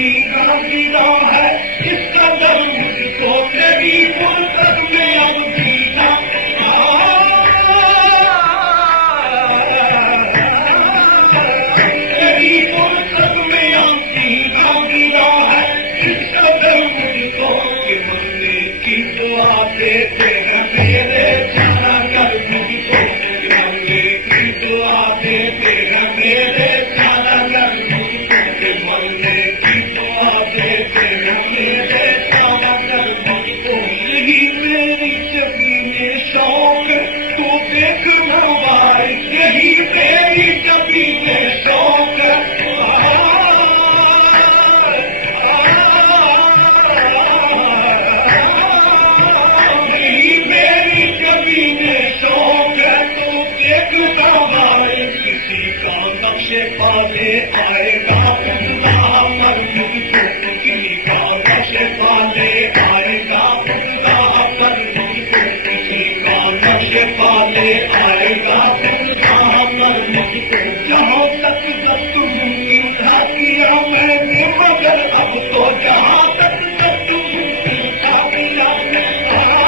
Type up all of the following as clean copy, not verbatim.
جینا جینا ہے اس قدر مجھ کو تیری فرصت میں اب جینا تیری فرصت میں اب جینا جینا ہے اس قدر مجھ کو کہ منگنے کی دعا دیتے ہیں میرے جانا کر مجھ کو کہ منگنے کی دعا دیتے ہیں میرے جانا کر مجھ کو کہ منگنے کی دعا دیتے ہیں میرے جانا کر مجھ کو یہی میری زمین شوق تو دیکھنا بھائی یہی میری زمین شوق یہی میری زمین شوق تو دیکھنا بھائی کسی کا نقش پانے آئے گا خدا پر مجھ کو کسی کا نقش پانے آئے گا خدا پر مجھ کو کسی کا نقش پانے آئے گا خدا پر مجھ کو جہاں تک ضبط ممکن تھا کیا میں نے مگر اب تو جہاں تک ضبط ممکن تھا کیا جہاں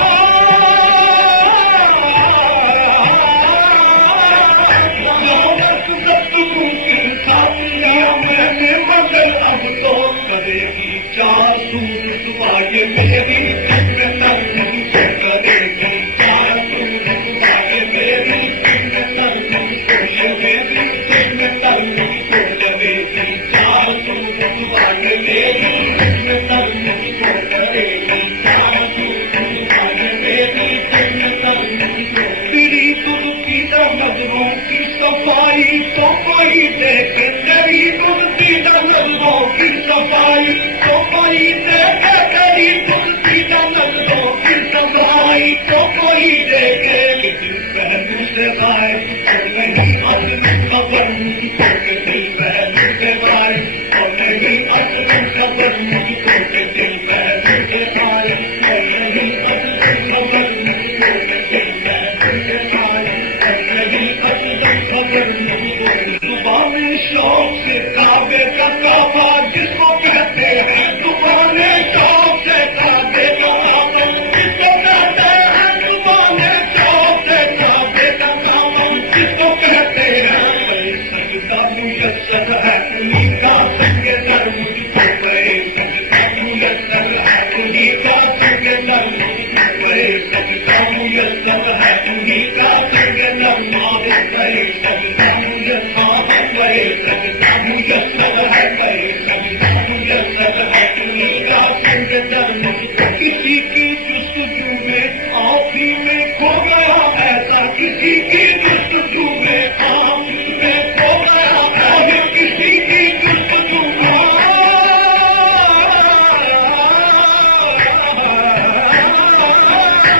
تک ضبط ممکن تھا کیا میں نے مگر اب تو کرے گی جاسوس دعا یہ میری ذمہ دار مجھ کو کرے گی جاسوس دعا یہ میری ذمہ دار مجھ کو یہ میری ذمہ دار مجھ کو کرے گی جاسوس دعا یہ میری ذمہ دار مجھ کو کرے گی جاسوس دعا یہ میری ذمہ دار مجھ کو تیری دلکیدہ نظروں کی صفائی تو کوئی دیکھے تیری دلکیدہ نظروں کی صفائی تو کوئی دیکھے تیری دلکیدہ نظروں کی صفائی تو کوئی دیکھے لیکن پہلو سے غائب اور نہیں اپنی خبر مجھ کو کہ دل پہلو سے غائب اور نہیں اپنی خبر مجھ کو کہ دل پہلو سے غائب اور نہیں اپنی خبر مجھ کو کہ دل پہلو سے غائب اور نہیں اپنی خبر مجھ کو زبان شوق سے کعبے کا کعبہ جس کو کہتے ہیں زبان شوق سے کعبے کا کعبہ جس کو کہتے ہیں زبان شوق سے کعبے کا کعبہ جس کو کہتے ہیں کئی سجدہ میسر ہے انہیں کا سنگ در مجھ کو گئے سجدہ میسر ہے انہیں کا سنگ در مجھ کو گئے سجدہ میسر ہے انہیں کا سنگ در مارے گئے سجدہ میسر ہے گئے سجدہ میسر ہے گئے سجدہ میسر ہے انہیں کا سنگ در مجھ کو کسی کی جستجو میں آپ ہی میں کھو گیا ایسا کسی کی جستجو میں آپ ہی میں کھو گیا ہے کسی کی جستجو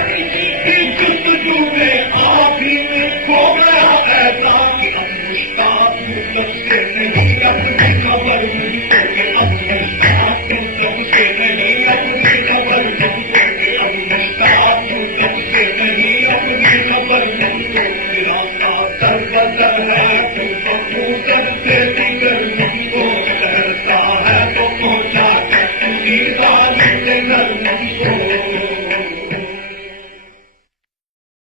کسی کی جستجو میں آپ ہی میں کھو گیا ایسا کہ اب مشتاق